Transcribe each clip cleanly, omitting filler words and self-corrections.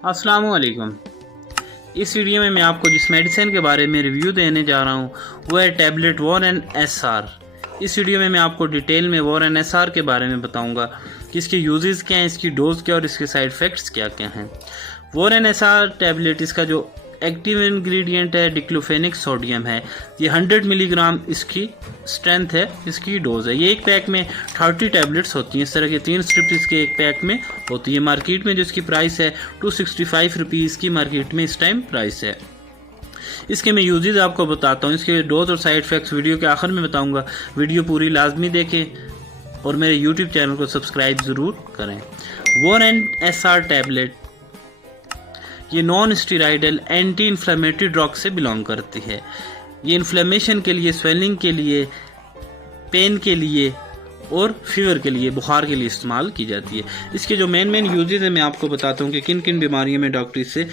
अस्सलाम वालेकुम। इस वीडियो में मैं आपको जिस मेडिसिन के बारे में रिव्यू देने जा रहा हूँ वो है टैबलेट वॉरेन एसआर। इस वीडियो में मैं आपको डिटेल में वॉरेन एसआर के बारे में बताऊंगा कि इसके यूजेस क्या हैं, इसकी डोज क्या और इसके साइड इफ़ेक्ट्स क्या क्या हैं। वॉरेन एसआर टैबलेट, इसका जो एक्टिव इंग्रेडिएंट है डिक्लोफेनिक सोडियम है। ये 100 मिलीग्राम इसकी स्ट्रेंथ है, इसकी डोज है। ये एक पैक में 30 टैबलेट्स होती हैं। इस तरह के 3 स्ट्रिप्स इसके एक पैक में होती है। मार्केट में जो इसकी प्राइस है 265 रुपीज़ की मार्केट में इस टाइम प्राइस है। इसके मैं यूजेस आपको बताता हूँ, इसके डोज और साइड इफेक्ट्स वीडियो के आखिर में बताऊँगा। वीडियो पूरी लाजमी देखें और मेरे यूट्यूब चैनल को सब्सक्राइब ज़रूर करें। वॉरेन एसआर टैबलेट ये non steroidal anti inflammatory drug से बिलोंग करती है। ये इन्फ्लेमेशन के लिए, स्वेलिंग के लिए, पेन के लिए और फीवर के लिए, बुखार के लिए इस्तेमाल की जाती है। इसके जो मेन यूजेस है मैं आपको बताता हूँ कि किन किन बीमारियों में डॉक्टर इसे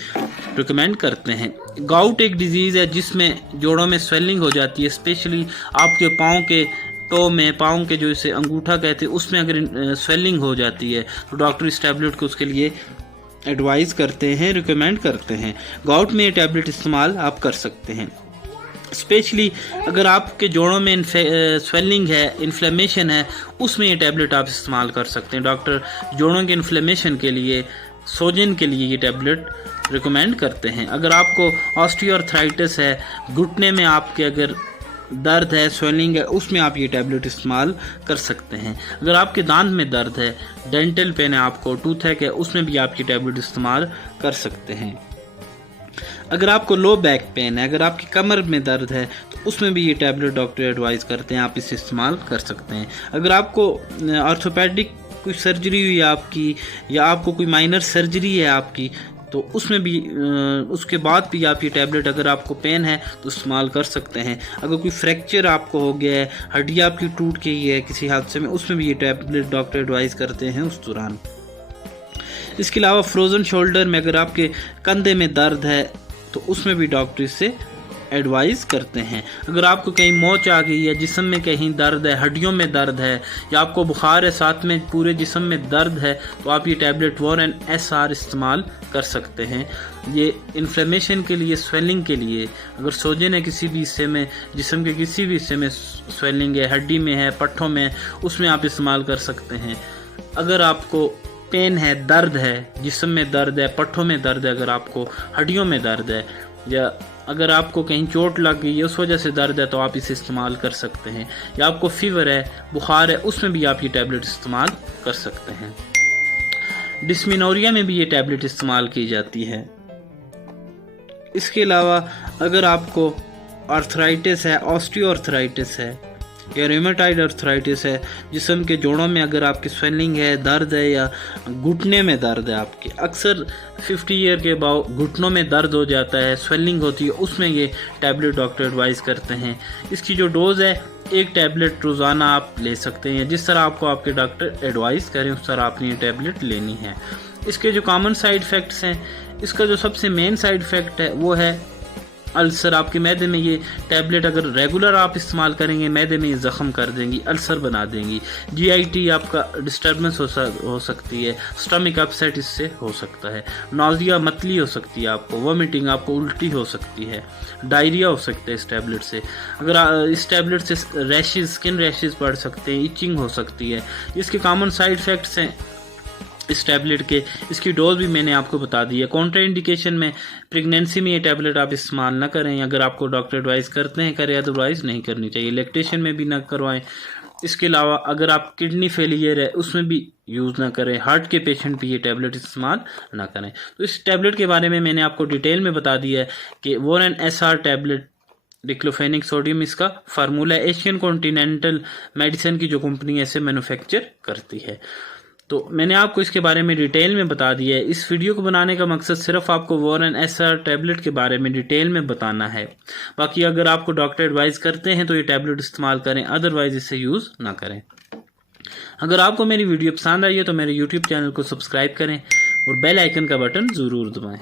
रिकमेंड करते हैं। गाउट एक डिजीज़ है जिसमें जोड़ों में स्वेलिंग हो जाती है, स्पेशली आपके पाँव के टो में, पाँव के जो इसे अंगूठा कहते हैं उसमें अगर स्वेलिंग हो जाती है तो डॉक्टर इस टैबलेट को उसके लिए एडवाइस करते हैं, रिकमेंड करते हैं। गाउट में ये टैबलेट इस्तेमाल आप कर सकते हैं। स्पेशली अगर आपके जोड़ों में स्वेलिंग है, इन्फ्लेमेशन है, उसमें ये टैबलेट आप इस्तेमाल कर सकते हैं। डॉक्टर जोड़ों के इन्फ्लेमेशन के लिए, सोजन के लिए ये टैबलेट रिकमेंड करते हैं। अगर आपको ऑस्टियोआर्थराइटिस है, घुटने में आपके अगर दर्द है, स्वेलिंग है, उसमें आप ये टैबलेट इस्तेमाल कर सकते हैं। अगर आपके दांत में दर्द है, डेंटल पेन है, आपको टूथेक है, उसमें भी आप ये टैबलेट इस्तेमाल कर सकते हैं। अगर आपको लो बैक पेन है, अगर आपकी कमर में दर्द है तो उसमें भी ये टैबलेट डॉक्टर एडवाइस करते हैं, आप इसे इस्तेमाल कर सकते हैं। अगर आपको ऑर्थोपेडिक कोई सर्जरी हुई है आपकी, या आपको कोई माइनर सर्जरी है आपकी, तो उसमें भी उसके बाद भी आप ये टैबलेट, अगर आपको पेन है तो इस्तेमाल कर सकते हैं। अगर कोई फ्रैक्चर आपको हो गया है, हड्डी आपकी टूट गई है किसी हादसे में, उसमें भी ये टैबलेट डॉक्टर एडवाइस करते हैं उस दौरान। इसके अलावा फ्रोज़न शोल्डर में अगर आपके कंधे में दर्द है तो उसमें भी डॉक्टर इससे एडवाइस करते हैं। अगर आपको कहीं मोच आ गई है, जिस्म में कहीं दर्द है, हड्डियों में दर्द है, या आपको बुखार है, साथ में पूरे जिस्म में दर्द है, तो आप ये टैबलेट वॉरेन एसआर इस्तेमाल कर सकते हैं। ये इन्फ्लेमेशन के लिए, स्वेलिंग के लिए, अगर सोजन है किसी भी हिस्से में, जिस्म के किसी भी हिस्से में स्वेलिंग है, हड्डी में है, पट्ठों में, उसमें आप इस्तेमाल कर सकते हैं। अगर आपको पेन है, दर्द है, जिस्म में दर्द है, पट्ठों में दर्द है, अगर आपको हड्डियों में दर्द है, या अगर आपको कहीं चोट लग गई है उस वजह से दर्द है, तो आप इसे इस्तेमाल कर सकते हैं। या आपको फीवर है, बुखार है, उसमें भी आप ये टैबलेट इस्तेमाल कर सकते हैं। डिस्मेनोरिया में भी ये टैबलेट इस्तेमाल की जाती है। इसके अलावा अगर आपको आर्थराइटिस है, ऑस्टियोआर्थराइटिस है, या रूमेटॉइड आर्थराइटिस है, जिस्म के जोड़ों में अगर आपकी स्वेलिंग है, दर्द है, या घुटने में दर्द है आपके, अक्सर 50 ईयर के बाद घुटनों में दर्द हो जाता है, स्वेलिंग होती है, उसमें ये टैबलेट डॉक्टर एडवाइस करते हैं। इसकी जो डोज़ है, एक टैबलेट रोज़ाना आप ले सकते हैं। जिस तरह आपको आपके डॉक्टर एडवाइस करें उस तरह आपने ये टैबलेट लेनी है। इसके जो कॉमन साइड इफ़ेक्ट्स हैं, इसका जो सबसे मेन साइड इफ़ेक्ट है वो है अल्सर। आपके मैदे में ये टैबलेट अगर रेगुलर आप इस्तेमाल करेंगे, मैदे में ये ज़ख़म कर देंगी, अल्सर बना देंगी। जीआईटी आपका डिस्टर्बेंस हो सकती है, स्टमक अपसेट इससे हो सकता है, नाज़िया मतली हो सकती है, आपको वोमिटिंग, आपको उल्टी हो सकती है, डायरिया हो सकता है इस टैबलेट से। अगर इस टैबलेट से रैशेज़, स्किन रैशेज़ पड़ सकते हैं, इचिंग हो सकती है। इसके कॉमन साइड इफ़ेक्ट्स हैं इस टैबलेट के। इसकी डोज भी मैंने आपको बता दी है। कॉन्ट्रा इंडिकेशन में प्रेगनेंसी में ये टैबलेट आप इस्तेमाल ना करें। अगर आपको डॉक्टर एडवाइस करते हैं करें, अदरवाइज नहीं करनी चाहिए। लैक्टेशन में भी ना करवाएं। इसके अलावा अगर आप किडनी फेलियर है उसमें भी यूज़ ना करें। हार्ट के पेशेंट भी ये टैबलेट इस्तेमाल ना करें। तो इस टैबलेट के बारे में मैंने आपको डिटेल में बता दिया है कि Warren SR tablet diclofenac sodium, इसका फार्मूला एशियन कॉन्टिनेंटल मेडिसिन की जो कंपनी ऐसे मैन्युफैक्चर करती है। तो मैंने आपको इसके बारे में डिटेल में बता दिया है। इस वीडियो को बनाने का मकसद सिर्फ आपको वॉरेन एसआर टैबलेट के बारे में डिटेल में बताना है। बाकी अगर आपको डॉक्टर एडवाइस करते हैं तो ये टैबलेट इस्तेमाल करें, अदरवाइज इसे यूज़ ना करें। अगर आपको मेरी वीडियो पसंद आई है तो मेरे यूट्यूब चैनल को सब्सक्राइब करें और बेल आइकन का बटन ज़रूर दबाएं।